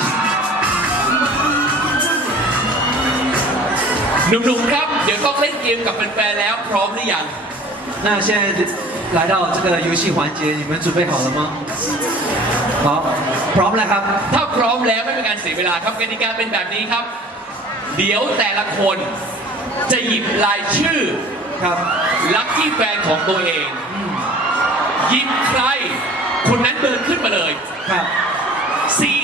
系。 หนุ่มๆครับ เดี๋ยวต้องเล่นเกมกับแฟนๆแล้วพร้อมหรือยัง 那现在来到这个游戏环节，你们准备好了吗？好，พร้อมแล้วครับ ถ้าพร้อมแล้วไม่เป็นการเสียเวลาครับกติกาเป็นแบบนี้ครับ เดี๋ยวแต่ละคนจะหยิบรายชื่อ ครับ ลัคกี้แฟนของตัวเองหยิบใคร คนนั้นเดินขึ้นมาเลย ครับ สี่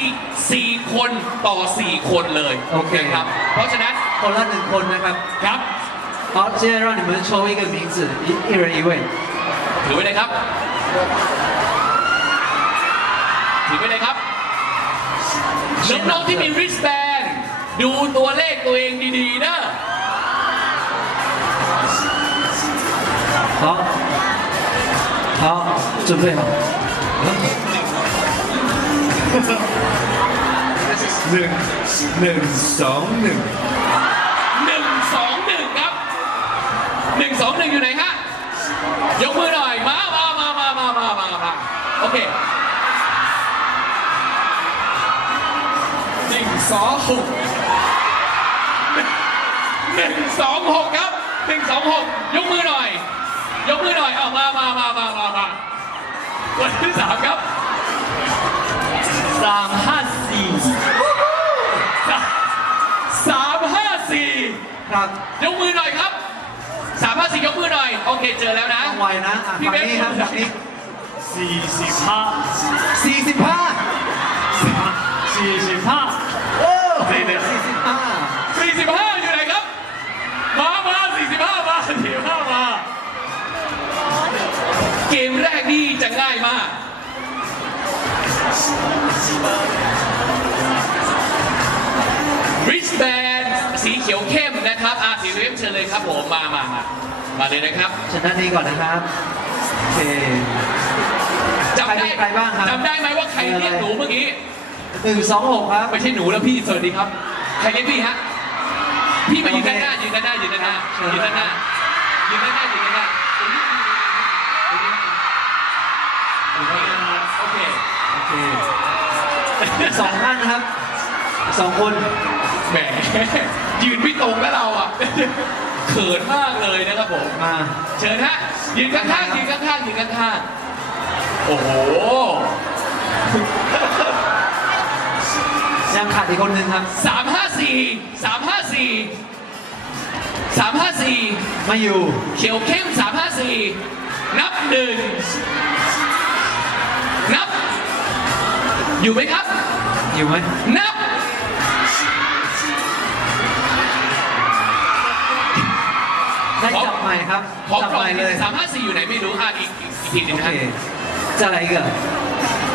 สี่คนต่อสี่คนเลย โอเค นะครับ เพราะฉะนั้น คนละหนึ่งคนนะครับ ครับ 好，现在让你们抽一个名字，一一人一位。 ถือไว้เลยครับ ถือไว้เลยครับ น้องๆที่มี wristband ดูตัวเลขตัวเองดีๆนะ 好，好，准备好。 หนึ่งหนึ่งสองหนึ่งหนึ่งสองหนึ่งครับหนึ่งสองหนึ่งอยู่ไหนฮะยกมือหน่อยมามามามามามามามาโอเคหนึ่งสองหกหนึ่งสองหกครับหนึ่งสองหกยกมือหน่อย ยกมือหน่อยเอามามามามามามาคนที่สามครับสามห้าสี่ส ครับยกมือหน่อยครับสามห้าสี่ยกมือหน่อยโอเคเจอแล้วนะต้องไวนะอะพี่ฝั่งเบส นี้ครับฝั่งนี้สี่สิบห้าสี่สิบห้าสี่สิบห้า โอ้สี่สิบ สี่สิบห้าสี่สิบห้าอยู่ไหนครับ มามาสี่สิบห้ามาสี่สิบห้ามา เกมแรกนี่จะง่ายมาก ริชแบน สีเขียวเข้มนะครับอาสีเข้มเชิญเลยครับผมมามามามาเลยนะครับเชิญด้านนี้ก่อนนะครับโอเค จำได้ใครบ้างครับ จำได้ไหมว่าใครเรียกหนูเมื่อกี้หนึ่งสองหกครับ ไม่ใช่หนูแล้วพี่สวัสดีครับ ใครเรียกพี่ฮะพี่มายืนด้านหน้ายืนด้านหน้ายืนด้านหน้ายืนด้านหน้ายืนด้านหน้ายืนด้านหน้าโอเคโอเคสองท่านนะครับสองคน แหมยืนไม่ตรงแล้วเราอะ เขินมากเลยนะครับผม มาเชิญฮะยืนข้างๆยืนข้างๆยืนข้างๆโอ้โห ยังขาดอีกคนหนึ่งครับ สามห้าสี่สามห้าสี่สามห้าสี่ไม่อยู่เขียวเข้มสามห้าสี่นับหนึ่งนับ อยู่ไหมครับ อยู่ไหมนับ ได้จับใหม่ครับขอจับกล่ใหองม่เลยสามห้าสี่อยู่ไหนไม่รู้อะอีกอีกอีกทีหนึโองนะเคฮะจะอะไรอีกัน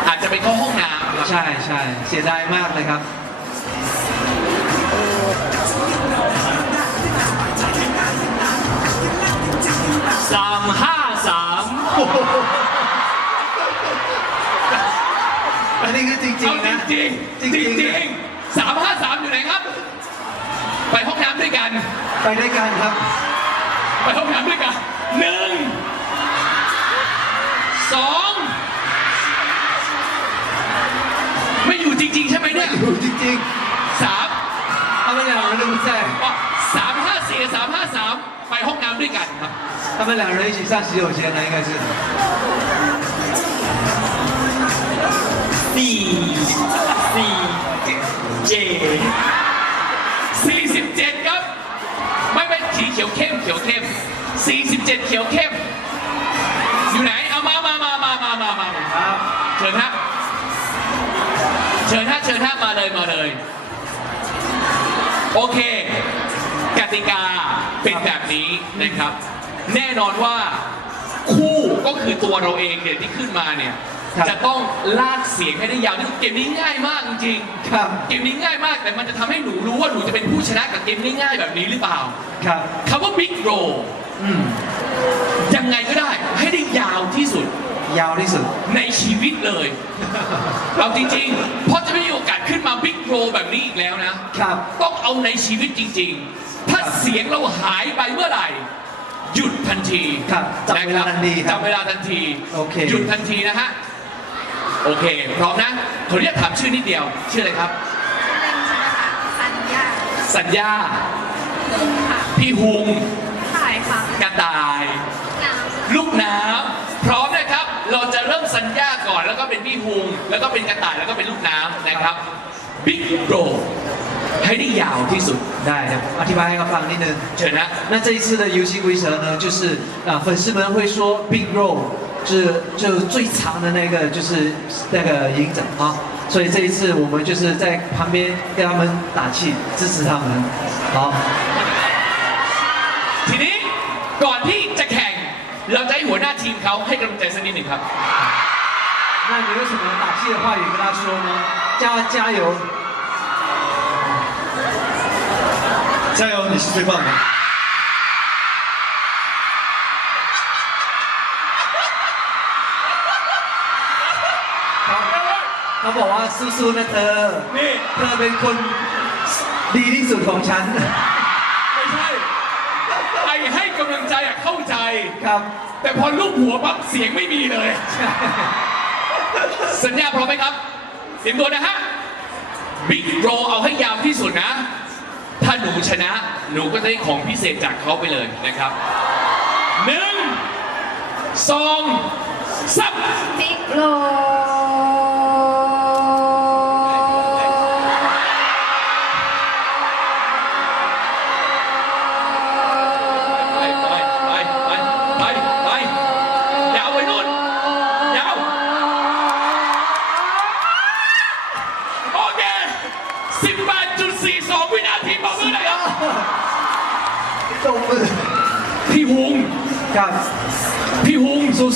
อาจจะไปเข้าห้องน้ำครับใช่ใช่เสียดายมากเลยครับ สามห้าสามอันนี้คือจริงเอาๆจนะริงจริงจจริริงงๆจริงสามห้าสามอยู่ไหนครับ ไปห้องน้ำด้วยกัน ไปด้วยกันครับ ไปห้องน้ำด้วยกันหนึ่งสองไม่อยู่จริง ๆ ใช่ไหมเนี่ย อยู่จริง สาม ๆ他们两人都不在 สามห้าสี่สามห้าสามไปห้องน้ำด้วยกันครับ 他们两人一起上洗手间呢应该是 สี่สี่เ เลยมาเลย โอเค กติกาเป็นแบบนี้นะครับ แน่นอนว่าคู่ก็คือตัวเราเองเนี่ยที่ขึ้นมาเนี่ยจะต้องลากเสียงให้ได้ยาวที่สุดเกมนี้ง่ายมากจริงๆครับ เกมนี้ง่ายมากแต่มันจะทำให้หนูรู้ว่าหนูจะเป็นผู้ชนะกับเกมง่ายๆแบบนี้หรือเปล่าครับคำว่า Big Roll อืมยังไงก็ได้ให้ได้ยาวที่สุด ยาวที่สุด ในชีวิตเลยเอาจริงๆ เพราะจะไม่มีโอกาสขึ้นมา Big Roll แบบนี้อีกแล้วนะ ครับ ต้องเอาในชีวิตจริง ๆ ถ้าเสียงเราหายไปเมื่อไหร่ หยุดทันทีครับจับเวลาะคทันทีครับจับเวลาทันทีโอเค หยุดทันทีนะฮะ โอเค พร้อมนะขออนุญาตถามชื่อนิดเดียว ชื่ออะไรครับ สัญญาพี่หุง ถ่ายค่ะกระต่าย น้ลูกน้ เราจะเริ่มสัญญาก่อนแล้วก็เป็นพี่ฮุง แล้วก็เป็นกระต่ายแล้วก็เป็นลูกน้ำนะครับบิ๊กโรให้ได้ยาวที่สุด ได้เดี๋ยวอธิบายให้เขาฟังนิดนึง เชิญนะ 那这一次的游戏规则呢，就是啊、粉丝们会说 big roll，就是就最长的那个就是那个赢者啊，所以这一次我们就是在旁边跟他们打气，支持他们。好， ทีนี้ก่อนที่ ห้หัวหน้าทีมเขาให้กำลังใจสักนิดหนึ่งครับ 那你有什么打气的话语跟他说呢？加加油！加油，你是最棒的。 เขาเขาบอกว่าสู้ๆนะเธอ นี่ เธอเป็นคนดีที่สุดของฉัน ครับ แต่พอลูกหัวปั๊บเสียงไม่มีเลย สัญญาพร้อมไหมครับเตรียมตัวนะฮะบิ๊กโรเอาให้ยาวที่สุดนะ ถ้าหนูชนะ หนูก็จะได้ของพิเศษจากเขาไปเลยนะครับหนึ่งสองสามำบิ๊กโล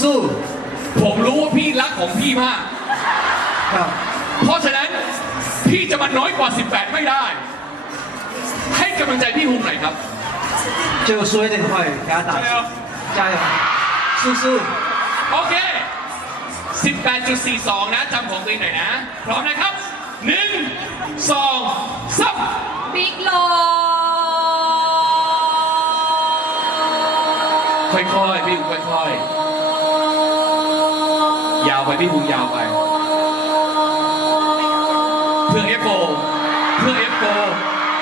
สู้ ผมรู้ว่าพี่รักของพี่มาก ๆครับ เพราะฉะนั้น พี่จะมาน้อยกว่า 18 ไม่ได้ ให้กำลังใจพี่หุงหน่อยครับ 就说一点话语给他打气，加油，สู้ โอเค 18.42 นะจำของตัวเองหน่อยนะ พร้อมนะครับ 1 2 3 บิ๊กโล ค่อยๆ พี่หุงค่อยๆ ยาวไปพี่ภูยาวไปเพื่องเอฟโฟเพื่องเอฟโฟ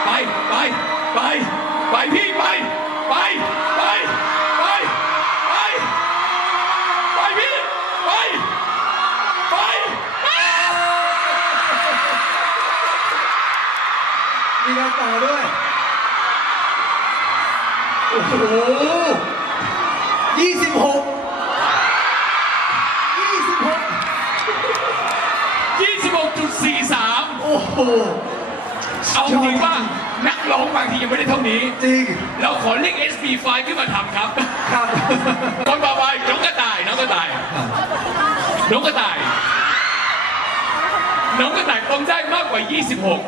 ไปไปไปไปพี่ไปไปไปไปไปไปพี่ไปไปมีการต่อด้วยโอ้โห26 เอาจริงว่านักร้องบางทียังไม่ได้เท่านี้ จริง เราขอเรียก SB5 ขึ้นมาทำครับ ครับ คนต่อไปน้องกระต่ายน้องกระต่าย น้องกระต่าย น้องกระต่ายต้องได้มากกว่า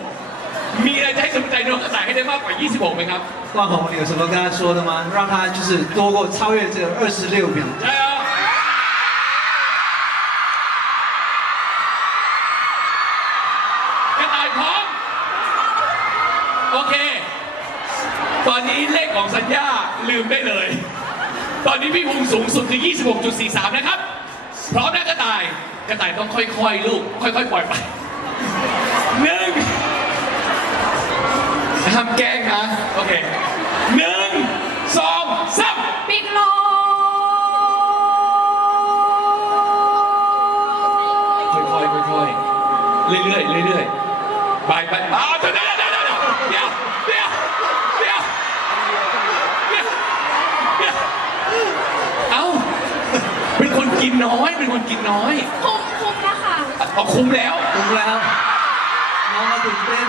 26 มีอะไรจะให้กำลังใจน้องกระต่ายให้ได้มากกว่า 26ไหมครับ 冠宏，你有什么跟他说的吗？让他就是多过超越这个二十六秒。 ใช่ อนนี้พี่ภูมิสูงสุดคือ 26.43 นะครับ พร้อมนะกระต่าย กระต่ายต้องค่อยๆ ลูก ค่อยๆ ปล่อยไปหนึ่งห้ามแกล้งนะ โอเคหนึ่งสองสามบิ๊กโลค่อยๆค่อยๆเรื่อยๆเรื่อยๆไปไปอ้าวเดี๋ยวเดี๋ยวเดี๋ยวเดี๋ยวเดี๋ยวเดี๋ยวเดี๋ยวเดี๋ยวเดี๋ยวเอ้าเป็นคน กินน้อย เป็นคนกินน้อย คุ้มคุ้มนะคะ เอาคุ้มแล้ว คุ้มแล้ว น้องก็ตื่นเต้น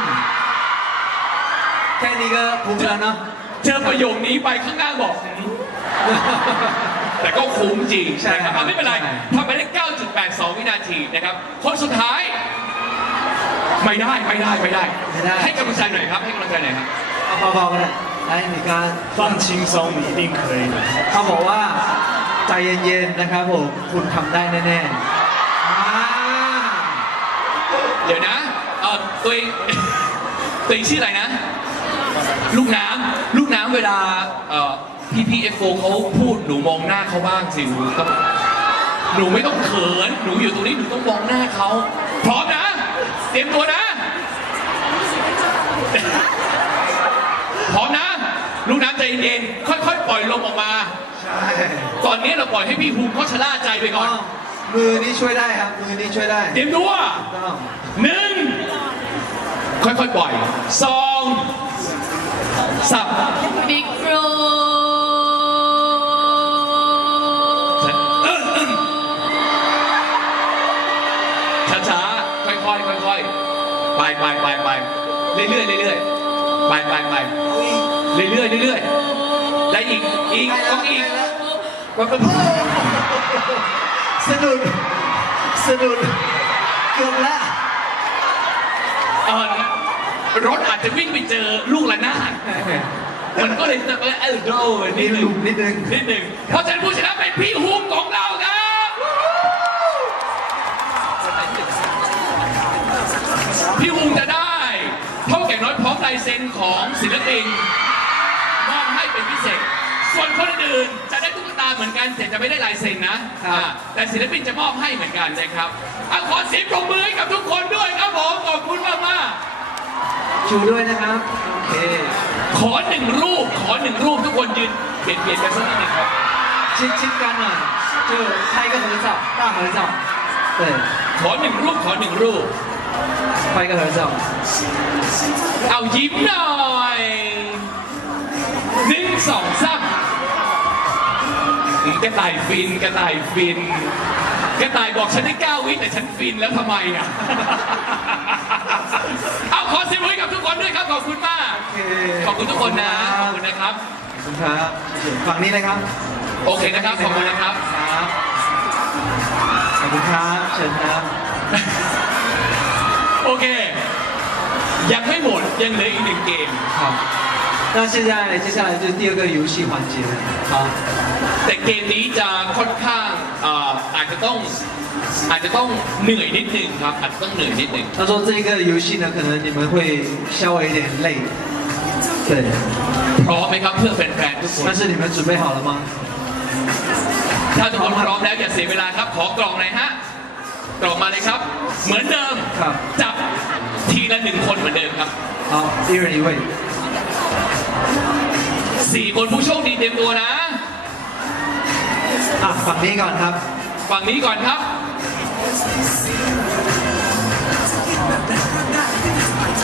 แค่นี้ก็คุ้มแล้วเนาะ เจอประโยคนี้ไปข้างหน้าบอกหืมแต่ก็คุ้มจริง ใช่ นะครับอ่ะไม่เป็นไรทำไปได้ 9.82 วินาทีนะครับ คนสุดท้าย ไม่ได้ไม่ได้ไม่ได้ ไม่ได้ ให้กำลังใจหน่อยครับ ให้กำลังใจหน่อยครับ เอาเบาๆกันเลยไอ้นี่การ 放轻松，你一定可以的。 เขาบอกว่า ใจเย็นๆนะครับผมคุณทำได้แน่ๆอ่าเดี๋ยวนะเออตัวเอง ตัวเองชื่ออะไรนะ ลูกน้ำลูกน้ำเวลาเอ่อพี่พีเอฟโฟเขาพูดหนูมองหน้าเขาบ้างสิหนูต้องหนูไม่ต้องเขิน หนูอยู่ตรงนี้หนูต้องมองหน้าเขาพร้อมนะ เตรียมตัวนะ เย็นค่อยๆ ปล่อยลมออกมา ใช่ตอนนี้เราปล่อยให้พี่ฮูมเขาชะล่าใจไปก่อน มือนี้ช่วยได้ครับ มือนี้ช่วยได้เตรียมตัวต้องหนึ่งค่อยๆ ปล่อยสองสับบิ๊กโรช้าๆค่อยๆค่อยๆไปไปไปไปเรื่อยๆเรื่อยๆไปไปไป เรื่อยๆเรื่อยๆได้อีกอีกได้แล้ต้วองอีกได้แล้วมันเป็นสนุกสนุกเกือบแล้วเออรถอาจจะวิ่งไปเจอลูกระนาดมันก็เลยจะเออเออโดนนิดหนึ่งนิดนึงนิดหนึ่งเพราะฉะนั้นผู้ชนะเป็นพี่ฮูมของเราครับพี่ฮูมจะได้เท่าแก่น้อยพร้อมลายเซ็นของศิลปิน ส่วนคนอื่นๆจะได้ตุ๊กตาเหมือนกันแต่จะไม่ได้ลายเซ็นนะครับ อ่าแต่ศิลปินจะมอบให้เหมือนกันนะครับอ่ะขอเสียงปรบมือให้กับทุกคนด้วยครับผมขอบคุณมากมากๆ ชูด้วยนะครับ โอเค ขอหนึ่งรูป ขอหนึ่งรูปทุกคนยืนเปลี่ยนเปลี่ยนกันสักนิดหนึงครับ ชิดชิดกันหน่อย就拍一个合照大合照对 ขอหนึ่งรูป ขอหนึ่งรูป 拍一个合照 เอายิ้มหน่อย หนึ่งสองสามกระต่ายฟินกระต่ายฟินกระต่ายบอกฉันได้เก้าวิแต่ฉันฟินแล้วทำไมอะ เอาขอเสียงปรบมือให้กับทุกคนด้วยครับ ขอบคุณมากโอเคขอบคุณทุกคนนะ ขอบคุณนะครับ ขอบคุณครับฝั่งนี้เลยครับโอเคนะครับ ขอบคุณนะครับ ครับขอบคุณครับเชิญครับ โอเค ยังไม่หมด ยังเหลืออีกหนึ่งเกม好，那现在接下来就是第二个游戏环节了。好， แต่เกมนี้จะค่อนข้างเอ่ออาจจะต้องอาจจะต้องเหนื่อยนิดนึงครับอาจจะต้องเหนื่อยนิดนึง 他说这个游戏呢，可能你们会稍微有点累，对， พร้อมไหมครับเพื่อแฟนๆทุกคน 但是你们准备好了吗？ ถ้าทุกคนพร้อมแล้วอย่าเสียเวลาครับ ขอกล่องหน่อยฮะกล่องมาเลยครับ เหมือนเดิม ครับ จับทีละหนึ่งคนเหมือนเดิมครับ 好，一人一位。 สี่คนผู้โชคดีเตรียมตัวนะ啊，ฝั่งนี้ก่อนครับ ฝั่งนี้ก่อนครับ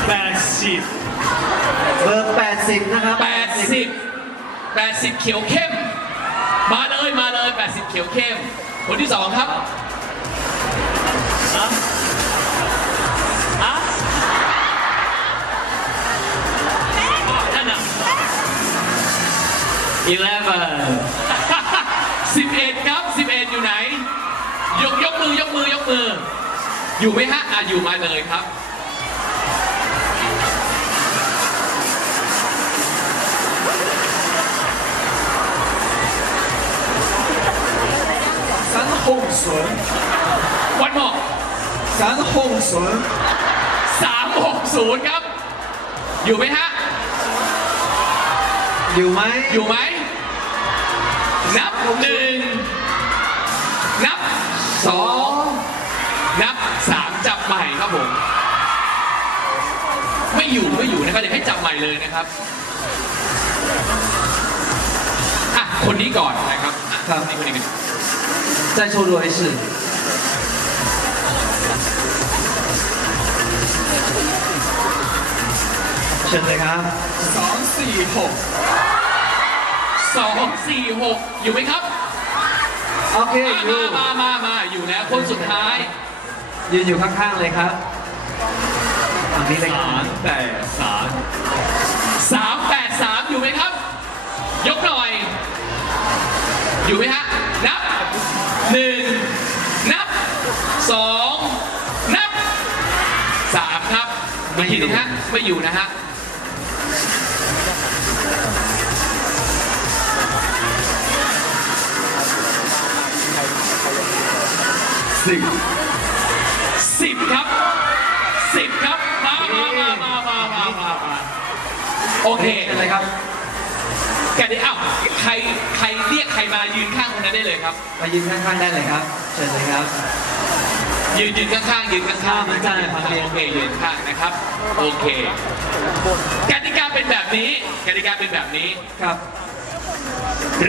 แปดสิบเบอร์ 80 นะครับ80 80 เขียวเข้ม มาเลยมาเลย 80 เขียวเข้ม คนที่สองครับ 11 11 ครับ 11 อยู่ไหน ยกยกมือยกมือยกมือ อยู่ไหมฮะอะอยู่มาเลยครับสาม三红笋，วันหมอก三红笋，สามหกศูนย์ครับ อยู่ไหมฮะ 有ไหม อยู่ไหม นับหนึ่ง นับสอง นับสามจับใหม่ครับผม ไม่อยู่ไม่อยู่นะครับเดี๋ยวให้จับใหม่เลยนะครับอ่ะคนนี้ก่อนนะครับอ่ะ ครับ คนนี้คนนี้ 再抽多一次。เชิญเลยครับ สองสี่หก สองสี่หกอยู่ไหมครับ โอเคมาอยู่มามามามาอยู่แล้วคนสุดท้ายยืนอยู่ข้างๆเลยครับฝั่งนี้เลยคสารับมแปดสามสามแปดสามอยู่ไหมครับ ยกหน่อย อยู่ไหมฮะ นับหนึ่งนับสองนับสามครับอีกทีหนึงฮะ ไม่อยู่นะฮะ สิบสิบครับสิบครับมามามามามามามามาโอเคเชิญเลยครับแกนี้อ้าวใครใครเรียกใครมายืนข้างคนนั้นได้เลยครับ มายืนข้างๆได้เลยครับ เชิญเลยครับ ยืนยืนข้างๆยืนข้างๆมันจะใน旁边โอเคยืนข้างนะครับโอเคกติกาเป็นแบบนี้กติกาเป็นแบบนี้ ครับ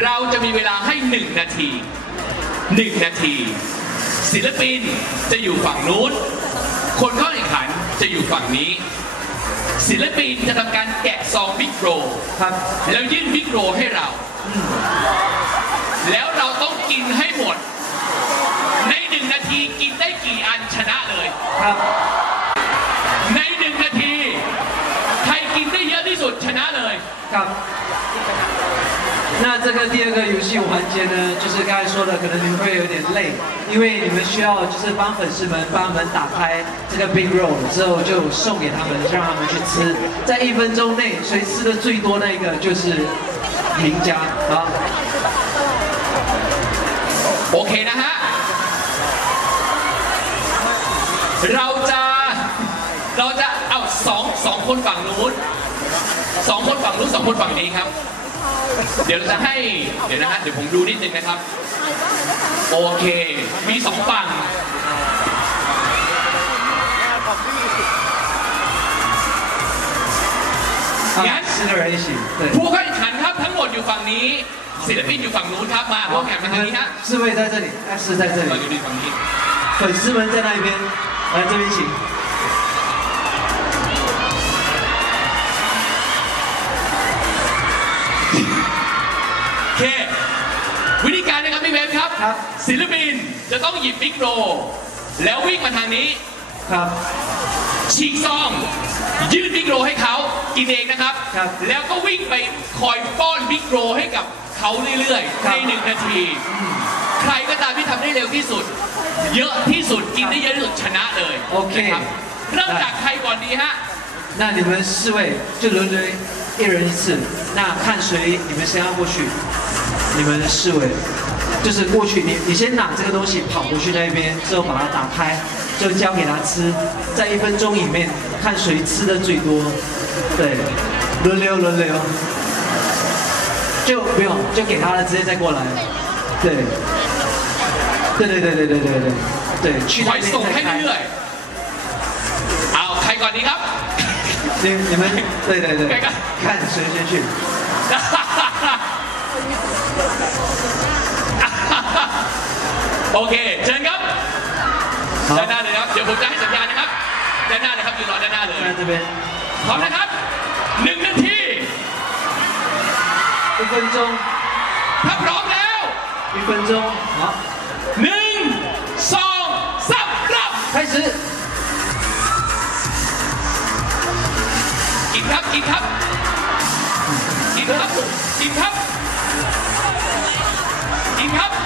เราจะมีเวลาให้หนึ่งนาทีหนึ่งนาที ศิลปินจะอยู่ฝั่งนู้น คนเข้าแข่งขันจะอยู่ฝั่งนี้ ศิลปินจะทำการแกะซองบิ๊กโรครับ แล้วยื่นบิ๊กโรให้เรา แล้วเราต้องกินให้หมด ในหนึ่งนาทีกินได้กี่อันชนะเลยครับ ในหนึ่งนาที ใครกินได้เยอะที่สุดชนะเลยครับ。 那这个第二个游戏环节呢，就是刚才说的，可能你们会有点累，因为你们需要就是帮粉丝们帮他们打开这个 Big Roll 之后，就送给他们，让他们去吃，在一分钟内谁吃的最多那个就是赢家啊。 โอเคนะฮะ เราจะเราจะเอาสองสองคนฝั่งนู้นสองคนฝั่งนู้นสองคนฝั่งนี้ครับ เดี๋ยวเราจะให้เดี๋ยวนะฮะเดี๋ยวผมดูนิดนึงนะครับ โอเค มีสองฝั่ง 啊，四个人一起，对。 ผู้เข้าแข่งขันครับทั้งหมดอยู่ฝั่งนี้ ศิลปินอยู่ฝั่งนู้นครับมาผู้แข่งมาทางนี้ฮะ 四位在这里，但是在这 เรา 里， อยู่ฝั่งนี้ 粉丝们在那边，来这边请。 ครับพี่เวฟครับ ครับ ศิลปินจะต้องหยิบบิ๊กโร แล้ววิ่งมาทางนี้ ครับ ฉีกซอง ยื่นบิ๊กโรให้เขากินเองนะครับ ครับ แล้วก็วิ่งไปคอยป้อนบิ๊กโรให้กับเขาเรื่อย ครั ๆ บ ในหนึ่งนาที ใครก็ตามที่ทำได้เร็วที่สุด เยอะที่สุดกินได้เยอะที่สุดชนะเลย โอเค นะครับเริ่มจากใครก่อนดีฮะ 那你们四位就轮流一人一次，那看谁你们先要过去，你们四位 就是过去，你你先拿这个东西跑过去那边，之后把它打开，就交给他吃，在一分钟里面看谁吃的最多，对，轮流轮流，就不用就给他了，直接再过来，对，对对对对对对对对，去 ค 那 อย 边 ส่ง 再 ให้ 开。 เรื่อยๆเอาใครก่อนดีครับ 你你们对对对看看，看谁先去。 โอเค เชิญครับด้านหน้าเลยครับ เดี๋ยวผมจะให้สัญญาณนะครับ ด้านหน้าเลยครับอยู่รอด้านหน้าเลยพร้อมนะครับหนึ่งนาทีอีกคนจงถ้าพร้อมแล้วอีกคนจงหนึ่งสองสามรับ开始กินครับกินครับกินครับกินครับกินครับ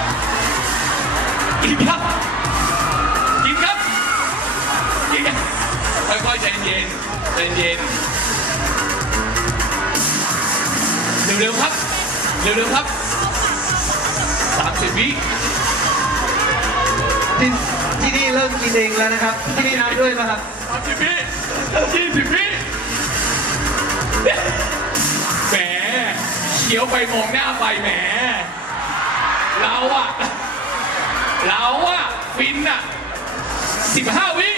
กินครับ กินครับกินครับค่อยๆใจเย็นใจเย็นเร็วๆครับเร็วๆครับสามสิบวิที่ที่นี่เริ่มกินเองแล้วนะครับ ที่นี่นับด้วยนะครับสามสิบวิยี่สิบวิแหมเขียวไปมองหน้าไปแหมเราอะ เราว่าฟินอะสิบห้าวิ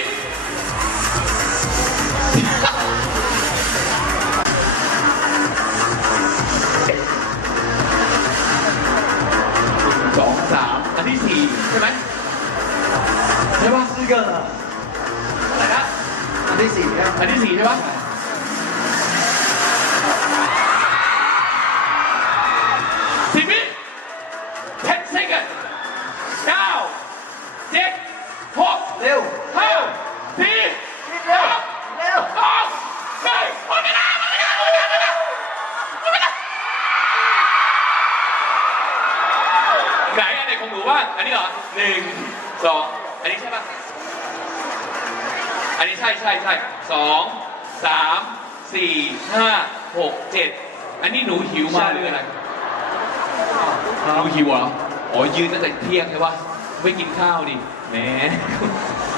สองสามอันที่สี่ใช่ไหมใช่ปะสก์เกอะไรนะอันที่สี่นะอันที่สี่ใช่ปะ เที่ยงใช่ปะไม่กินข้าวดิแหม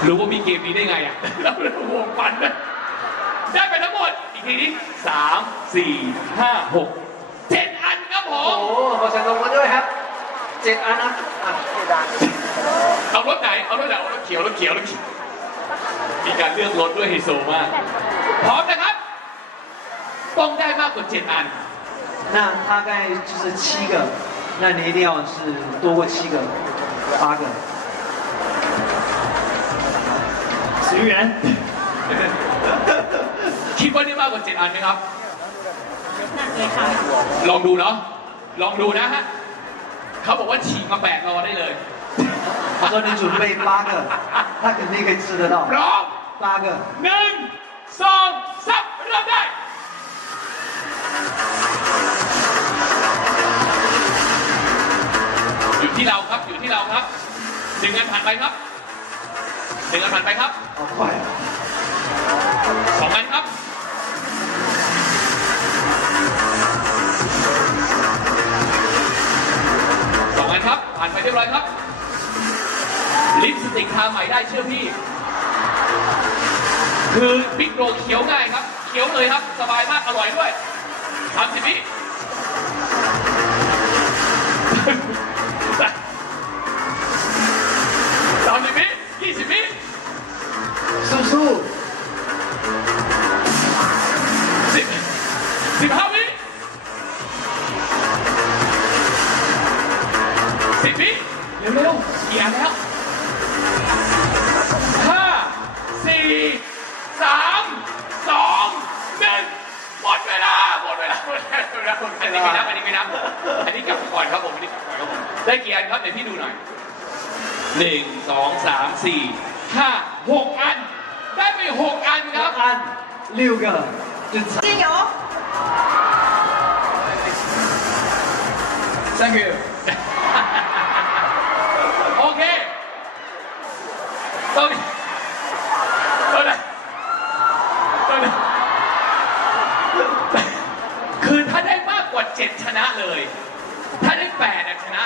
รู้ว่ามีเกมนี้ได้ไงอ่ะ เราเลยห่วงปันนะได้ไปทั้งหมด อีกทีนี้สามสี่ห้าหกเจ็ดอันครับผ โอ้ ม โหขอแสดงความด้วยครับเจ็ดอันนะอ่ะ โ เอารถไหน เอารถไหนเอารถเขียว รถเขียว รถเขียว มีการเลือกรถด้วยไฮโซมาก พร้อมนะครับ ต้องได้มากกว่าเจ็ดอัน 那大概就是七个， 那你一定要是多过七个，八个。十元。 คิดว่าได้มากกว่าเจ็ดอันไหมครับ หนักเลยค่ะ ลองดูเนาะ ลองดูนะฮะ เขาบอกว่าฉีกมาแปะรอได้เลย 他说你准备八个，他肯定可以吃得 พ 到。 ร้อม 八个， หนึ่งสองสามเริ่มได้ ที่เราครับอยู่ที่เราครับหนึ่งงินผ่านไปครับหนึ่งงินผ่านไปครับออกไปสองงานครับสองงานครับ ผ่านไปเรียบร้อยครับ ลิปสติกทาใหม่ได้เชื่อพี่ คือบิ๊กโรเคี้ยวง่ายครับเคี้ยวเลยครับ สบายมากอร่อยด้วยทำสิพี่ 叔叔，สิบสิบห้า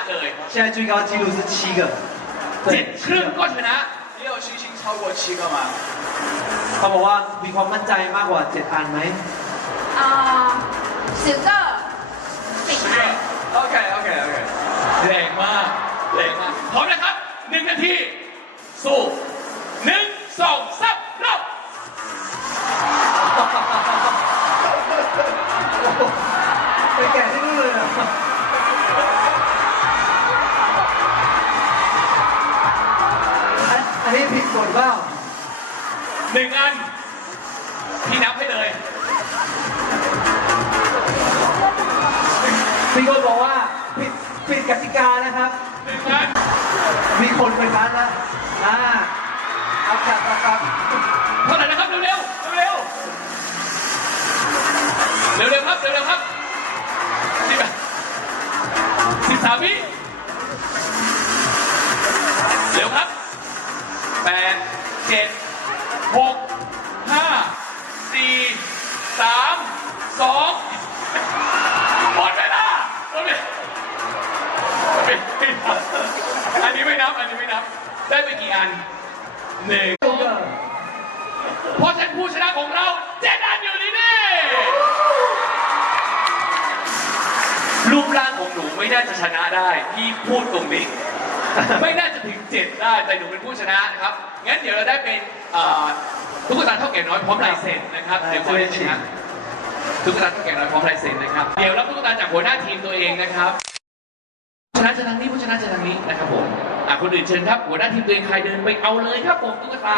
8อะชนะเลย 现在最高纪录是七个， 7 ครึ่งก็ชนะ 你有信心超过七个吗？ เขาบอกว่ามีความมั่นใจมากกว่าเจ็ดอันไหม 啊，十个，顶安。 OK OK OK。 แรงมากแรงมากพร้อมนะครับหนึ่งนาที สู้หนึ่งสองสามเริ่ม ไปแกะที่นู่นเลยอะ อันนี้ผิดกฎเปล่าหนึ่งอัน พี่นับให้เลยมีคนบอกว่าผิดผิดกติกานะครับ หนึ่งอันมีคนไปร้านแล้วอ่าเอาจับเอาจับเท่าไหร่นะครับเร็วๆเร็วๆเร็วๆครับเร็วๆครับสิบสิบสามวิ แปดเจ็ดหกห้าสี่สามสองหมดเวลาหมดเวไม่นับอันนี้ไม่นับ อันนี้ไม่นับ ได้ไปกี่อันหนึ่งเพราะฉะนันผู้ชนะของเราเจนอันอยู่นี่นี่รูปร่างของหนูไม่น่าจะชนะได้ พี่พูดตรงนี้ ไม่น่า ถึงเจ็ดได้แต่หนูเป็นผู้ชนะนะครับงั้นเดี๋ยวเราได้เป็นเอ่อตุ๊กตาเท่าแก่น้อยพร้อมลายเซ็นนะครับเดี๋ยวขอเล่นนะครับตุ๊กตาเท่าแก่น้อยพร้อมลายเซ็นนะครับเดี๋ยวรับตุ๊กตาจากหัวหน้าทีมตัวเองนะครับผู้ชนะจะทางนี้ผู้ชนะจะทางนี้นะครับผมอะคนอื่นเชิญครับหัวหน้าทีมตัวเองใครเดินไปเอาเลยครับผมตุ๊กตา